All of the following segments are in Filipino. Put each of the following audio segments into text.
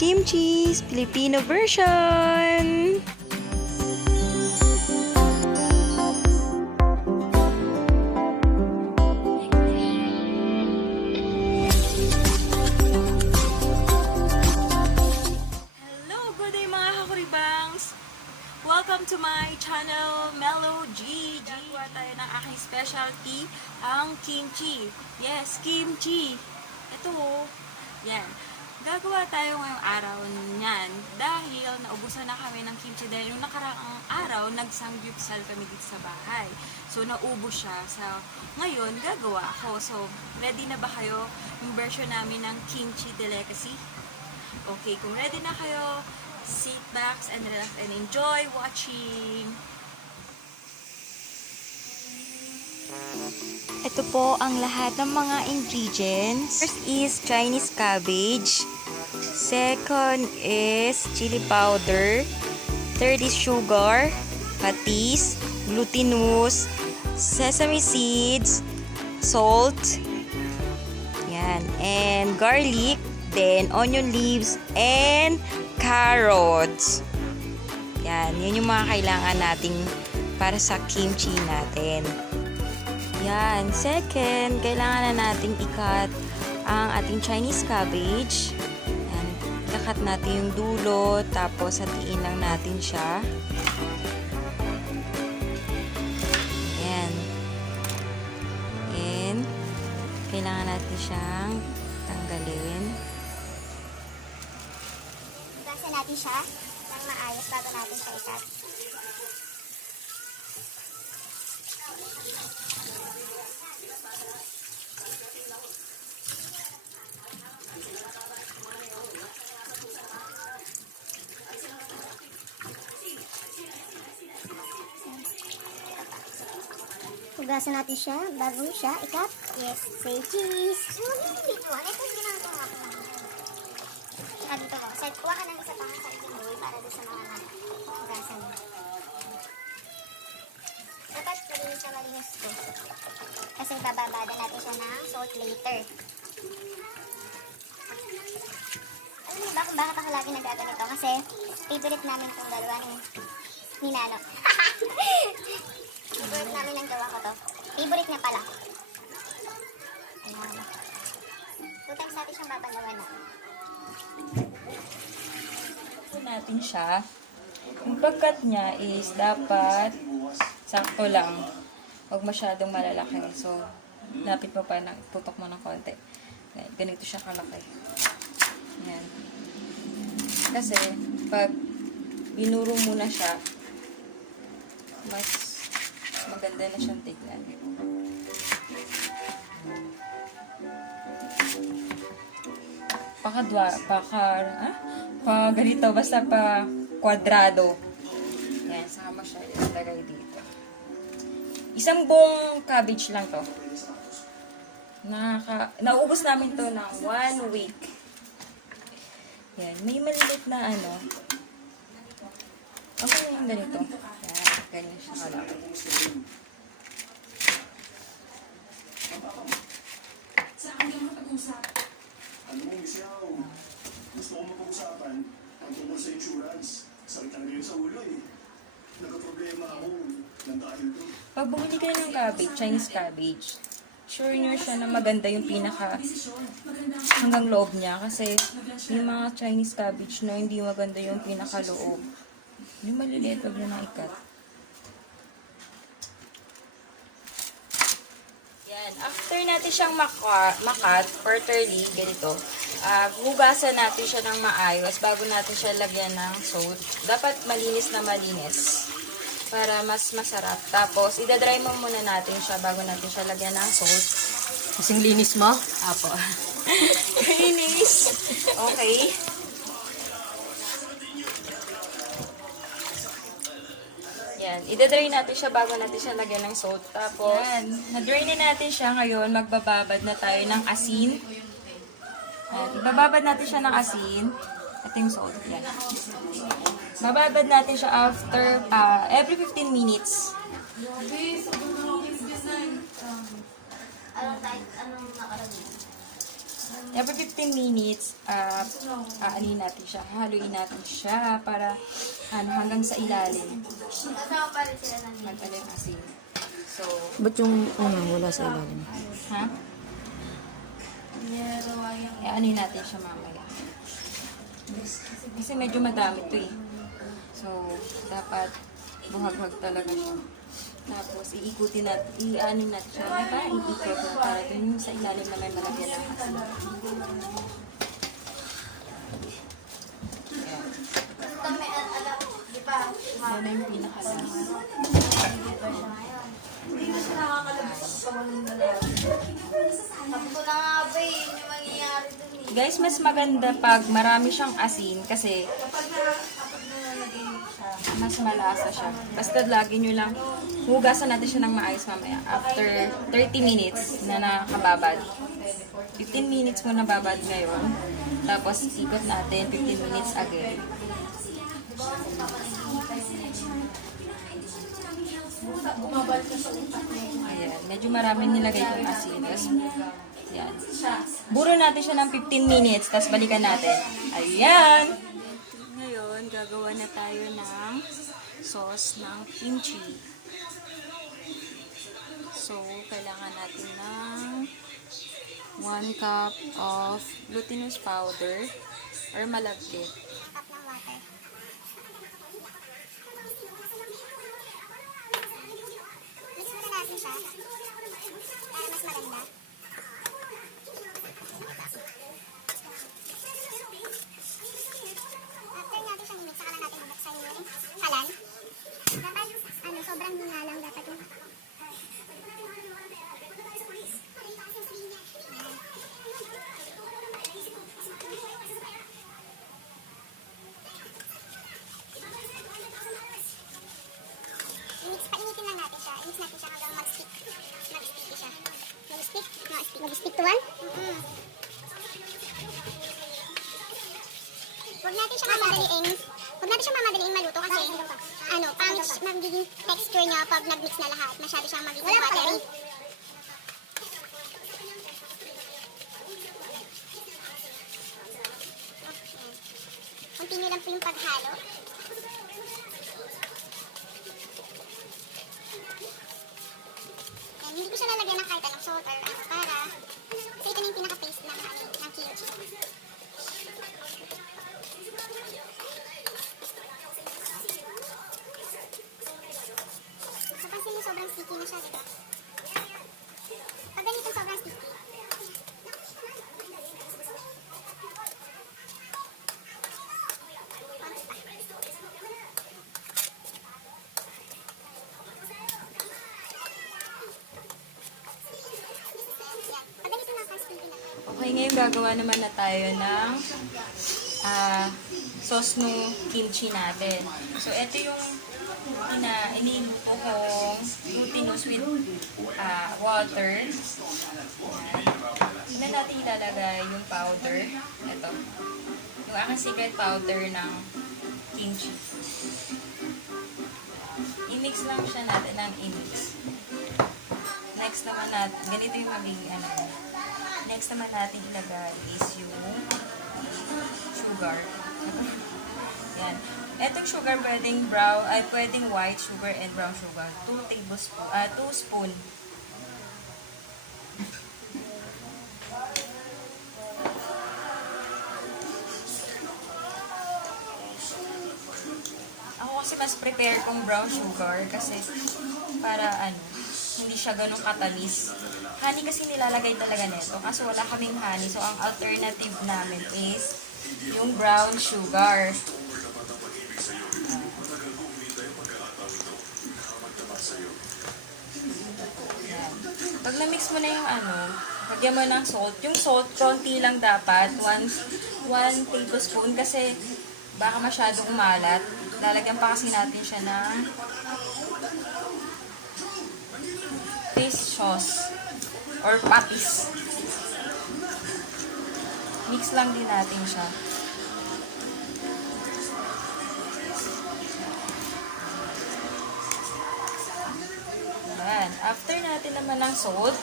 Kimchi's Filipino version! Hello! Good day mga kakuribangs! Welcome to my channel, Mellow G. Gagawa tayo ng aking specialty, ang kimchi. Yes, kimchi. Ito oh. Yan. Gagawa tayo ngayong araw niyan dahil naubusan na kami ng kimchi dahil nung nakaraang araw nag-samgyupsal kami dito sa bahay. So naubos siya. So ngayon gagawa ako. So ready na ba kayo yung version namin ng kimchi delicacy? Okay, kung ready na kayo, sit back and relax and enjoy watching. Ito po ang lahat ng mga ingredients. First is Chinese cabbage. Second is chili powder. Third is sugar, patis, glutinous, sesame seeds, salt, yan, and garlic, then onion leaves, and carrots. Yan yung mga kailangan nating para sa kimchi natin. Yan. Second, kailangan na nating i-cut ang ating Chinese cabbage. Yan. I-cut natin yung dulo, tapos hatiin lang natin siya. Yan. And, kailangan natin siyang tanggalin. Hugasan natin siya ng maayos bago natin siya i-cut. Hugasan natin siya bago siya i-cut. Yes, say cheese. Huwag yung video. Ito yung ginagawa ko. Dito mo. Kuha ka ng isa pang serving bowl para doon sa mga hugasan mo. Dapat malinis na malinis to. Kasi bababada natin siya ng salt later. Alam niyo ba kung bakit ako lagi nagaganito? Kasi favorite namin itong dalawa ni Nano. Favorite namin ng gawa ko to. Favorite niya pala. Ayan. 2 times natin siyang babalawan na. Natin siya. Yung pagkat niya is dapat sakto lang. Huwag masyadong malalaki. So, lapit mo pa ng tutok mo ng konti. Ganito siya kalaki. Yan. Kasi, pag binuro mo na siya, mas maganda na siyang tignan. Ganito, basta pa kwadrado. Yan, saka mo siya ilagay dito. Isang buong cabbage lang to. Naubos namin to ng 1 week. Yan, may maliit na ano. Okay na yung ganito. Yan, ganyan siya kalaki. Ano mo, Michelle? Gusto ko mapag-usapan ang tungkol sa insurance. Sakit ang rin sa ulo eh. Nagka-problema ako ng dahil doon. Pag bumili ka ng cabbage, Chinese cabbage, sure nyo siya na maganda yung pinaka hanggang loob niya. Kasi yung mga Chinese cabbage na hindi maganda yung pinaka loob. Yung maliliit, wag nyo na ikat. Yan. After natin siyang makat, quarterly, ganito, hugasan natin siya ng maayos bago natin siya lagyan ng salt. Dapat malinis na malinis para mas masarap. Tapos, idadry mo muna natin siya bago natin siya lagyan ng salt. Kasing linis mo? Apo. Linis. Okay. Yan. Idadry natin siya bago natin siya lagyan ng salt. Tapos, na-dry na natin siya ngayon. Magbababad na tayo ng asin. At ibababad natin siya ng asin. Ito yung salt. Yan. Bababad natin siya after, every 15 minutes. Anong nakalagay? Every 15 minutes, aanin natin siya, haluin natin siya para hanggang sa ilalim. Mag-ano yung asin. So, Ba't yung wala sa ilalim? ha? Aanin natin siya mamaya. Kasi medyo madami ito eh. So, dapat buhag-hag talaga siya. Tapos, iikutin natin, i-anin natin siya. Diba? Iikot na para dun yung sa ilalim na may malagyan ng asin. Yan na yung pinakalaman. Guys, mas maganda pag marami siyang asin kasi mas malasa siya. Basta lagi nyo lang, hugasan natin siya ng maayos mamaya. After 30 minutes na nakababad. 15 minutes mo nababad ngayon. Tapos ikot natin 15 minutes again. Ayan, medyo marami nilagay kong asin. Tapos, yan. Buro natin siya ng 15 minutes, tapos balikan natin. Ayan! Ngayon, gagawa na tayo ng sauce ng kimchi. So, kailangan natin ng 1 cup of glutinous powder or malagkit. Cup ng water. Mix muna natin siya para mas maganda. After natin siyang mix, saka na natin buksan yung kalan. Dapat, sobrang hina lang dapat yung painitin lang natin siya. I-mix natin siya hanggang mag-stick. Mag-sticky siya. Mag-stick? Mag-stick to one? Huwag natin siya mamadaliin maluto kasi pangit magiging texture niya pag nag-mix na lahat. Masyado siyang magiging watery. Continue lang po yung paghalo. Hindi ko siya lalagyan ng kahit anong salt or para kasi ito na yung pinaka-paste ng kimchi. Napansin mo sobrang sticky na siya, diba? Pag ganito sobrang sticky. Okay, ngayon gagawa naman na tayo ng sauce ng kimchi natin. So, ito yung iniluto kong glutinous with water. Ayan. Tignan natin ilalagay yung powder. Ito. Yung aking secret powder ng kimchi. I-mix lang siya natin ng i-mix. Next naman natin, ganito yung magiging next naman natin ilagay is yung sugar. Yan. Etong sugar pwedeng brown, pwedeng white sugar and brown sugar. 2 spoon. Ako kasi mas prepare kong brown sugar kasi para hindi siya ganun katamis. Honey kasi nilalagay talaga nito. Kaso wala kaming honey. So, ang alternative namin is yung brown sugar. Yan. Pag na-mix mo na yung lagyan mo ng salt. Yung salt, konti lang dapat. 1 tablespoon kasi baka masyadong malat. Lalagyan pa kasi natin siya ng fish sauce or patis. Mix lang din natin siya. Ayan. After natin naman ng salt.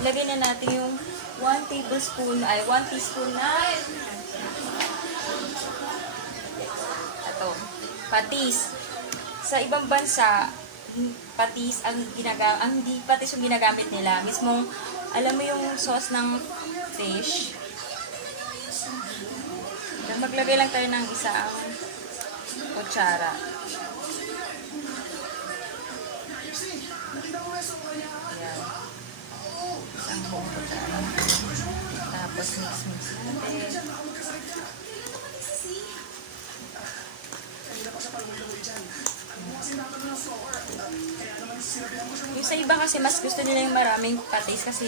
Ilagay na natin yung 1 teaspoon na patis. Sa ibang bansa, patis hindi patis yung ginagamit nila. Mismong, alam mo yung sauce ng fish. Maglagay lang tayo ng isang kutsara. Ayan. Isang buong kutsara. Tapos mix natin. Yung sa iba kasi mas gusto nila yung maraming patis kasi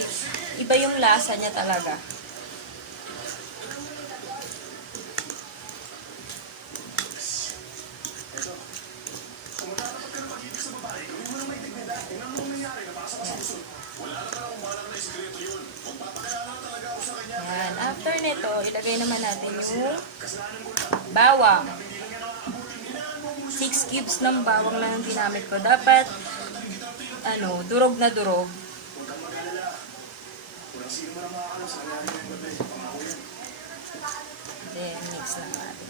iba yung lasa niya talaga. Yan. After nito, ilagay naman natin yung bawang. 6 cubes ng bawang lang ang ginamit ko. Dapat, durog na durog. Then, mix lang natin.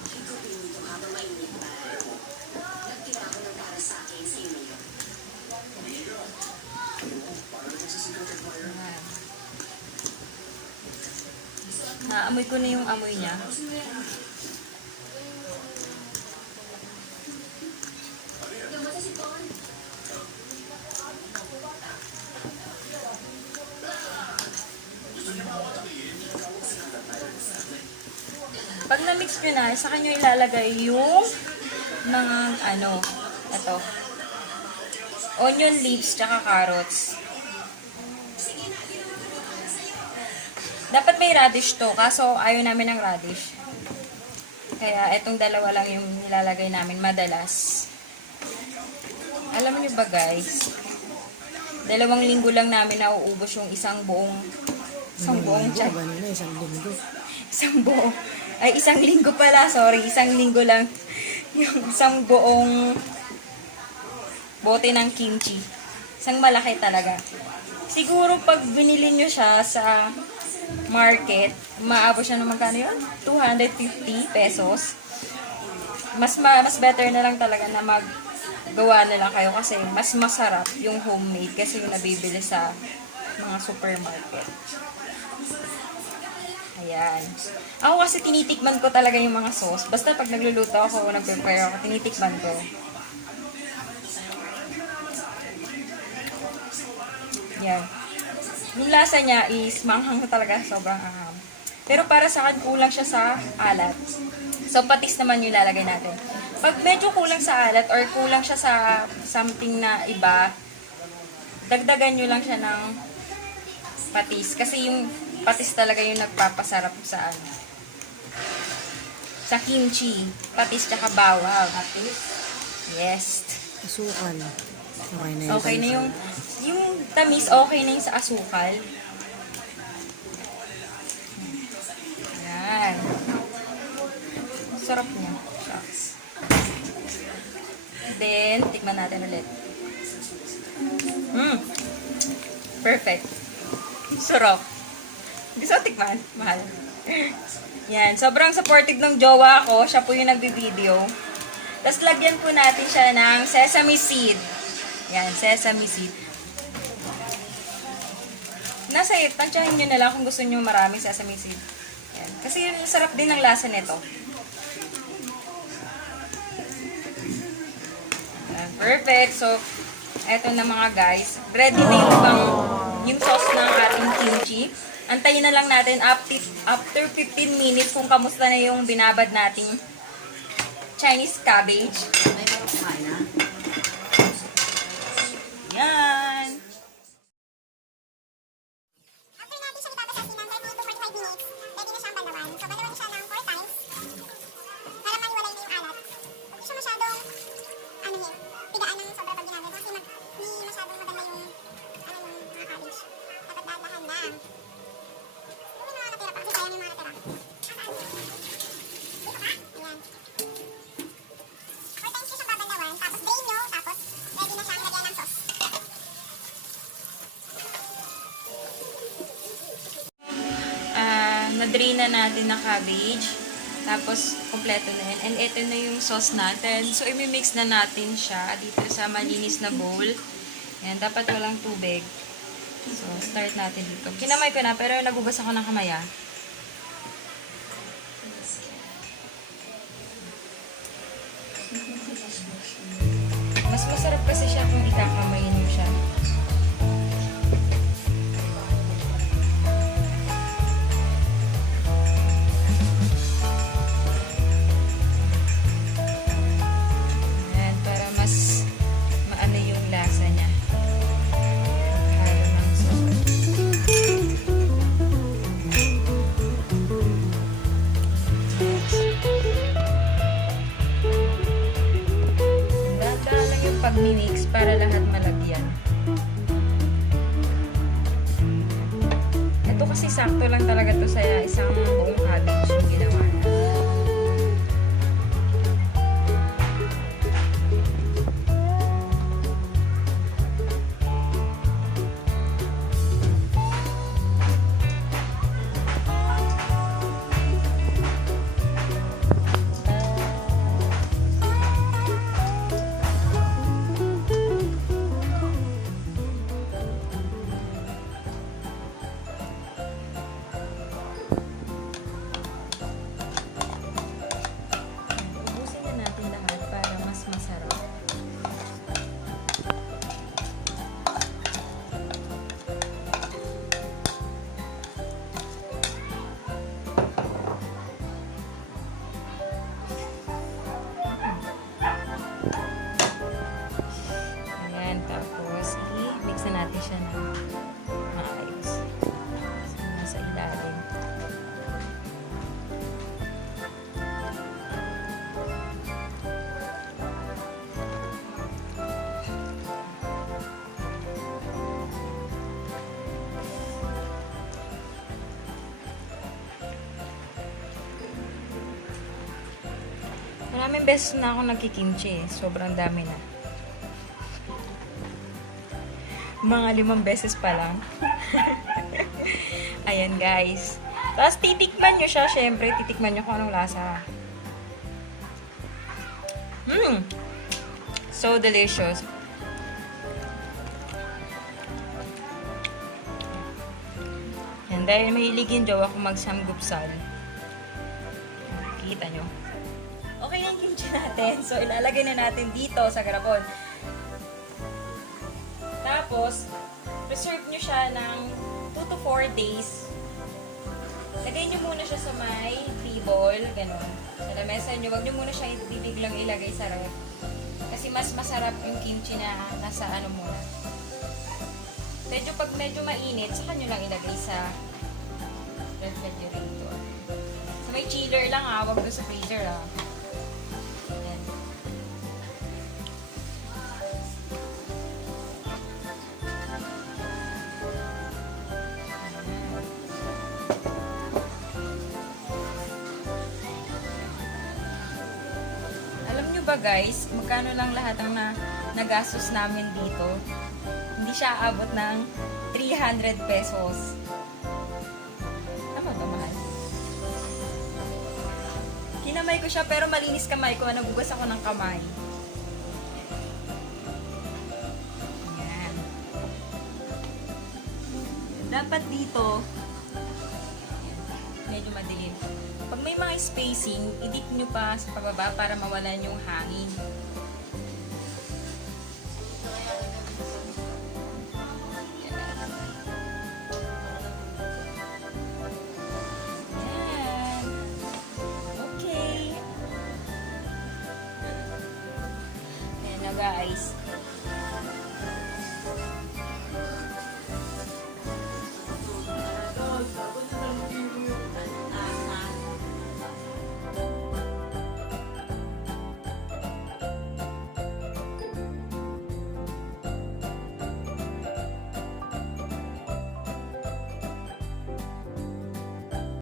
Ayan. Naamoy ko na yung amoy niya. Pag na-mix nyo na, sa kanyo ilalagay yung mga, onion leaves tsaka carrots. Dapat may radish to, kaso ayaw namin ng radish. Kaya itong dalawa lang yung nilalagay namin madalas. Alam niyo ba guys, 2 linggo lang namin nauubos yung isang buong tiyan. Isang linggo pala, sorry. 1 linggo lang yung isang buong bote ng kimchi. Isang malaki talaga. Siguro pag binili nyo siya sa market, maabot siya ng magkano yun? 250 pesos. Mas better na lang talaga na maggawa na lang kayo kasi mas masarap yung homemade kasi yung nabibili sa mga supermarket. Ayan. Ako kasi tinitikman ko talaga yung mga sauce. Basta pag nagluluto ako, nag-prepare ako, tinitikman ko. Yan. Yung lasa niya is manghang talaga, sobrang aham. Pero para sa akin, kulang siya sa alat. So, patis naman yung lalagay natin. Pag medyo kulang sa alat or kulang siya sa something na iba, dagdagan nyo lang siya ng patis. Kasi yung patis talaga yung nagpapasarap sa kimchi. Patis tsaka bawang. Yes. Asukal. Okay na yun. Okay na yung tamis, okay na yung sa asukal. Yan. Sarap niya. Shucks. Then, tikman natin ulit. Perfect. Sarap. Gusto ko tikman? Mahal. Yan. Sobrang supportive ng jowa ko. Siya po yung nagbi-video. Tapos lagyan po natin siya ng sesame seed. Yan, sesame seed. Nasa tansyahin nyo na lang kung gusto nyo maraming sesame seed. Yan. Kasi yung sarap din ng lasa nito. Yan, perfect. So, eto na mga guys. Ready na yung sauce ng ating kimchi. Antayin na lang natin after 15 minutes kung kamusta na yung binabad nating Chinese cabbage. Yan. After natin siya itabas sa asinan, 30 to 45 minutes, ready na siyang banawan. So, banawan siya ng 4 times para maiwalay na yung alat. Huwag siya masyadong, pigaan ng sobra pag ginagawa. Kasi hindi masyadong maganda yung, mga cabbage. Dapat dahan-dahan lang. Siguro may mga natira pa, kasi sayang yung mga natira. Nasaan? Dito pa? Ayan. 4 times ko siyang babanawan, tapos drain nyo, tapos ready na siyang lagyan ng sauce. drain na natin na cabbage. Tapos, kompleto na yan. And ito na yung sauce natin. So, imimix na natin siya dito sa malinis na bowl. Ayan, dapat walang tubig. So, start natin dito. Kinamay ko na, pero nagugas ako ng kamay, ah. Mas masarap kasi siya kung ikakamayin mo siya. Ayan, para mas maano yung lasa niya. Halo ng sauce. Dahan-dahan lang yung pag-mix para lahat malagyan. Ito kasi sakto lang talaga to sa isang buong cabbage yung ginawa na. Ubusin na natin lahat para mas masarap. Ayan, tapos i-mix na natin siya ng maayos. So, nasa ilalim. Maraming beses na ako nagkikimchi eh. Sobrang dami na. Mga 5 beses pa lang. Ayan guys. Tapos titikman nyo siya. Syempre, titikman nyo kung anong lasa. So delicious. Yan, dahil mahilig yung jowa ko mag-samgyupsal. Kita nyo. Okay yung kimchi natin. So, ilalagay na natin dito sa garapon. Tapos, preserve nyo siya ng 2 to 4 days. Lagay nyo muna siya sa may table, ganun. Sa lamesa nyo, wag nyo muna siya biglang ilagay sa ref. Kasi mas masarap yung kimchi na nasa ano muna. Pag medyo mainit, saka nyo lang ilagay sa refrigerator. Sa may chiller lang wag doon sa freezer Ayan. Alam nyo ba guys, magkano lang lahat ang nagastos namin dito? Hindi siya aabot ng 300 pesos. Tama ba, mahal? Kinamay ko siya pero malinis kamay ko. Nagugas ako ng kamay. Ayan. Dapat dito, medyo madilim. Pag may mga spacing, i-dip nyo pa sa pababa para mawalan yung hangin. Guys.